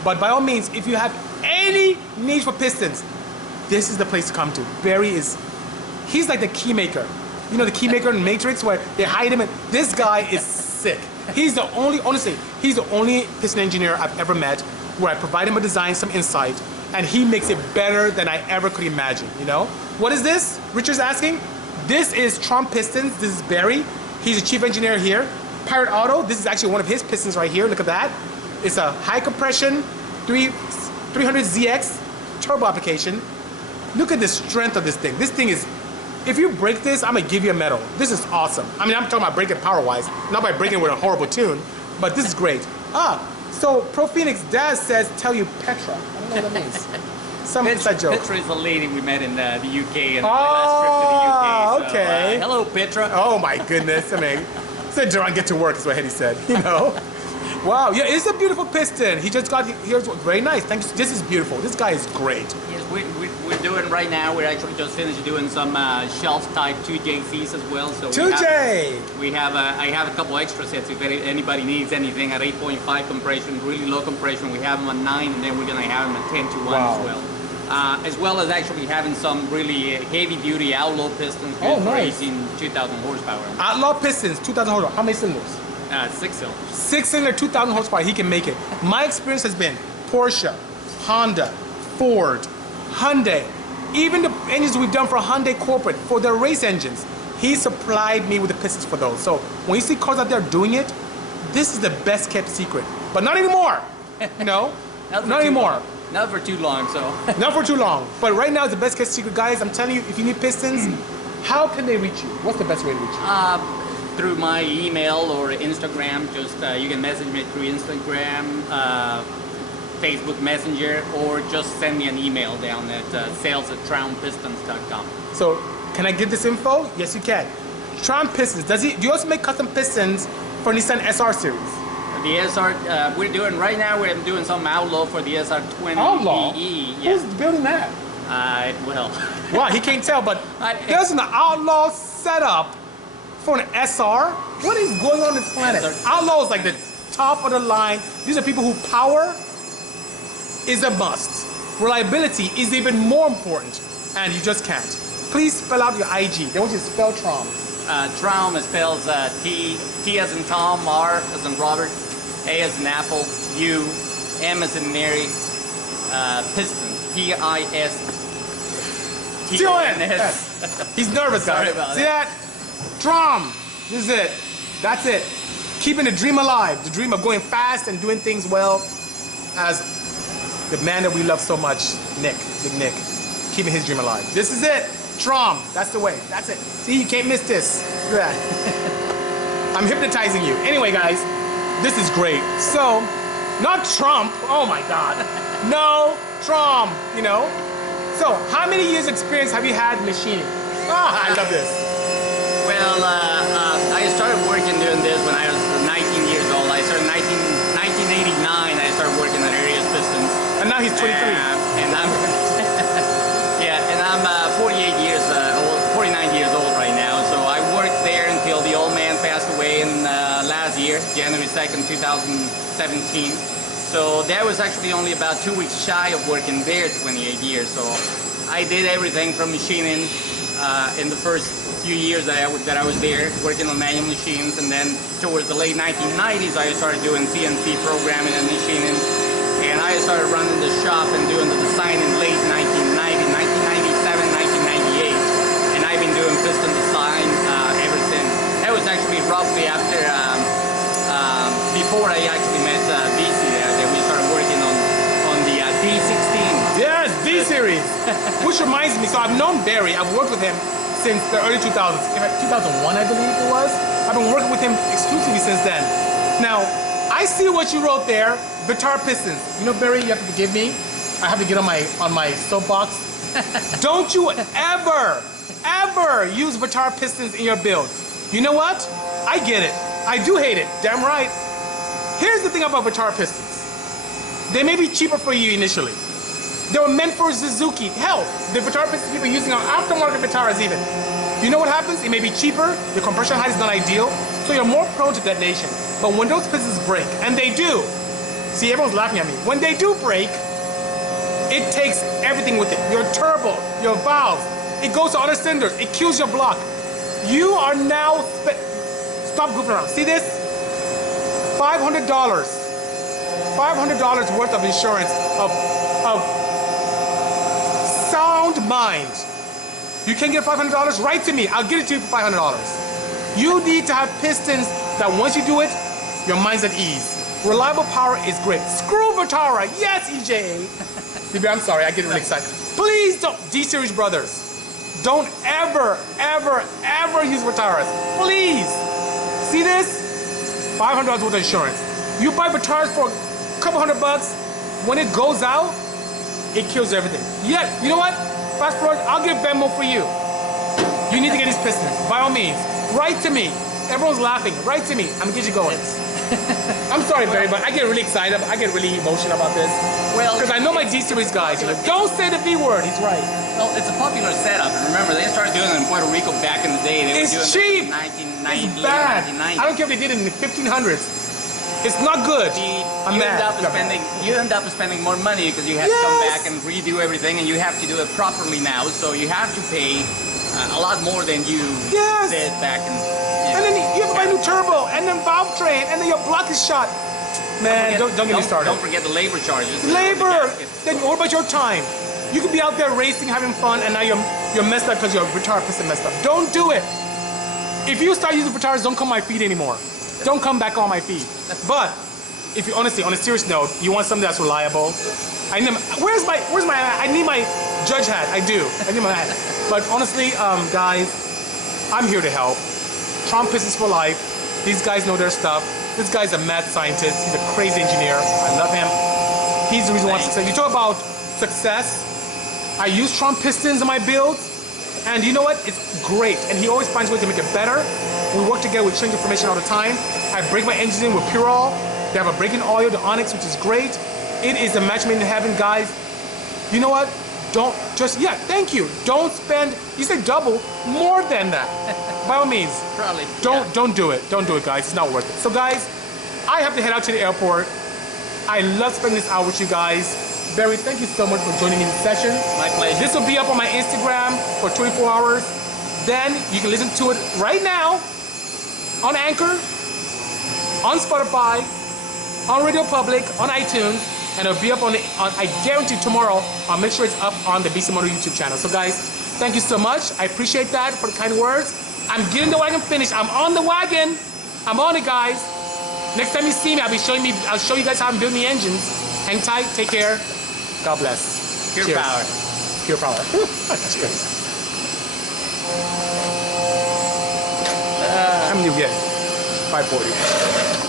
But by all means, if you have any need for pistons, this is the place to come to. Beeri he's like the key maker. You know the key maker in Matrix where they hide him? And this guy is sick. He's the only, honestly, he's the only piston engineer I've ever met where I provide him a design, some insight, and he makes it better than I ever could imagine, you know? What is this? Richard's asking. This is Traum Pistons. This is Beeri. He's the chief engineer here. Pirate Auto, this is actually one of his pistons right here. Look at that. It's a high compression 300ZX turbo application. Look at the strength of this thing. This thing is, if you break this, I'm gonna give you a medal. This is awesome. I mean, I'm talking about breaking power-wise, not by breaking with a horrible tune, but this is great. So Pro Phoenix Daz says, tell you Petra. I don't know what that means. Some inside joke. Petra is a lady we met in the UK and my last trip to the UK. So, okay. Hello, Petra. Oh my goodness. I mean, said Duran, get to work is what Hetty said, you know? Wow, yeah, it's a beautiful piston. He just got, here's very nice. Thank you. This is beautiful. This guy is great. Yes, we're doing right now, we're actually just finished doing some shelf type 2JCs as well. So 2J! We have, I have a couple extra sets if anybody needs anything at 8.5 compression, really low compression. We have them at 9 and then we're gonna have them at 10 to 1 as well as actually having some really heavy duty outlaw pistons racing 2,000 horsepower. Outlaw pistons, 2,000 horsepower. How many cylinders? 6 cylinders. 6-cylinder, 2,000 horsepower, he can make it. My experience has been Porsche, Honda, Ford, Hyundai, even the engines we've done for Hyundai corporate, for their race engines, he supplied me with the pistons for those. So when you see cars out there doing it, this is the best kept secret. But not anymore, you know? not anymore. Not for too long, so. Not for too long. But right now it's the best kept secret. Guys, I'm telling you, if you need pistons, how can they reach you? What's the best way to reach you? Through my email or Instagram. Just you can message me through Instagram, Facebook Messenger, or just send me an email down at sales@traumpistons.com. So can I get this info? Yes, you can. Traum Pistons. Do you also make custom pistons for Nissan SR series? The SR, we're doing right now. We're doing some outlaw for the SR20. Outlaw? EE. Yeah. Who's building that? Well. Wow, he can't tell, but there's an outlaw setup for an SR. What is going on this planet? SR. Outlaw is like the top of the line. These are people who power is a must. Reliability is even more important, and you just can't. Please spell out your IG. They want you to spell Traum. Traum spells T as in Tom, R as in Robert, A as in Apple, U, M as in Mary, Pistons, P-I-S-T-O-N-S. He's nervous, Sorry guys. about See that? Traum. This is it. That's it. Keeping the dream alive. The dream of going fast and doing things well, as the man that we love so much, Nick, Big Nick, keeping his dream alive. This is it. Traum. That's the way. That's it. See, you can't miss this. Look at that. I'm hypnotizing you. Anyway, guys, this is great. So, not Trump. Oh my God. No, Traum. You know. So, how many years experience have you had machining? Ah, I love this. Well, I started working doing this when I was 19 years old. I started 1989. I started working at Arias Pistons. And now he's 23. And I'm 49 years old right now. So I worked there until the old man passed away in last year, January 2nd, 2017. So that was actually only about 2 weeks shy of working there 28 years. So I did everything from machining in the first few years that I was there, working on manual machines, and then towards the late 1990s I started doing CNC programming and machining, and I started running the shop and doing the design in late 1990, 1997, 1998, and I've been doing piston design ever since. That was actually roughly after, before I actually met BC that we started working on the D16. Yes, D-Series. Which reminds me, so I've known Beeri, I've worked with him since the early 2000s, in fact 2001 I believe it was. I've been working with him exclusively since then. Now, I see what you wrote there, Vitara Pistons. You know, Beeri, you have to forgive me. I have to get on my soapbox. Don't you ever use Vitara Pistons in your build. You know what? I get it. I do hate it, damn right. Here's the thing about Vitara Pistons. They may be cheaper for you initially. They were meant for Suzuki. Hell, the Vitara pistons people are using on aftermarket Vitaras even. You know what happens? It may be cheaper, the compression height is not ideal, so you're more prone to detonation. But when those pistons break, and they do, see, everyone's laughing at me. When they do break, it takes everything with it. Your turbo, your valves, it goes to other cylinders, it kills your block. You are now, stop goofing around. See this? $500. $500 worth of insurance of sound mind. You can get $500? Write to me. I'll get it to you for $500. You need to have pistons that once you do it, your mind's at ease. Reliable power is great. Screw Vitara. Yes, EJA. CB, I'm sorry. I get really excited. Please don't. D-Series brothers. Don't ever, ever, ever use Vitaras. Please. See this? $500 worth of insurance. You buy Vitaras for a couple $100. When it goes out, it kills everything. Yeah, you know what? Fast forward, I'll give Venmo for you. You need to get these pistons. By all means, write to me. Everyone's laughing. Write to me. I'm gonna get you going. I'm sorry, Barry, but I get really excited. I get really emotional about this. Well, because I know my D-Series guys. You know, don't say the V word. He's right. Well, it's a popular setup. And remember, they started doing it in Puerto Rico back in the day. They it's were doing cheap. It in 1990, it's bad. 1990. I don't care if they did it in the 1500s. It's not good. You end up spending more money because you have to come back and redo everything, and you have to do it properly now. So you have to pay a lot more than you did back in. And then you have to buy a new turbo, and then valve train, and then your block is shot. Man, don't get me started. Don't forget the labor charges. Labor. Then what about your time? You could be out there racing, having fun, and now you're messed up because your Vitara piston messed up. Don't do it. If you start using Vitaras, don't come on my feet anymore. Don't come back on my feet. But if you honestly, on a serious note, you want something that's reliable. I need where's my I need my judge hat. I do. I need my hat. But honestly, guys, I'm here to help. Traum Pistons for life. These guys know their stuff. This guy's a mad scientist. He's a crazy engineer. I love him. He's the reason why success. You talk about success. I use Traum Pistons in my builds, and you know what? It's great. And he always finds ways to make it better. We work together. We change information all the time. I break my engines in with Purol. They have a break-in oil, the Onyx, which is great. It is a match made in heaven, guys. You know what? Don't just, thank you. Don't spend, you say double, more than that. By all means. Probably. Don't do it. Don't do it, guys. It's not worth it. So, guys, I have to head out to the airport. I love spending this hour with you guys. Barry, thank you so much for joining me in this session. My pleasure. This will be up on my Instagram for 24 hours. Then you can listen to it right now on Anchor, on Spotify, on Radio Public, on iTunes, and it'll be up on I guarantee tomorrow, I'll make sure it's up on the Bisimoto YouTube channel. So guys, thank you so much. I appreciate that for the kind words. I'm getting the wagon finished. I'm on the wagon. I'm on it, guys. Next time you see me, I'll show you guys how I'm building the engines. Hang tight, take care. God bless. Pure Cheers. power. Pure power. Cheers. How many do you get? 540.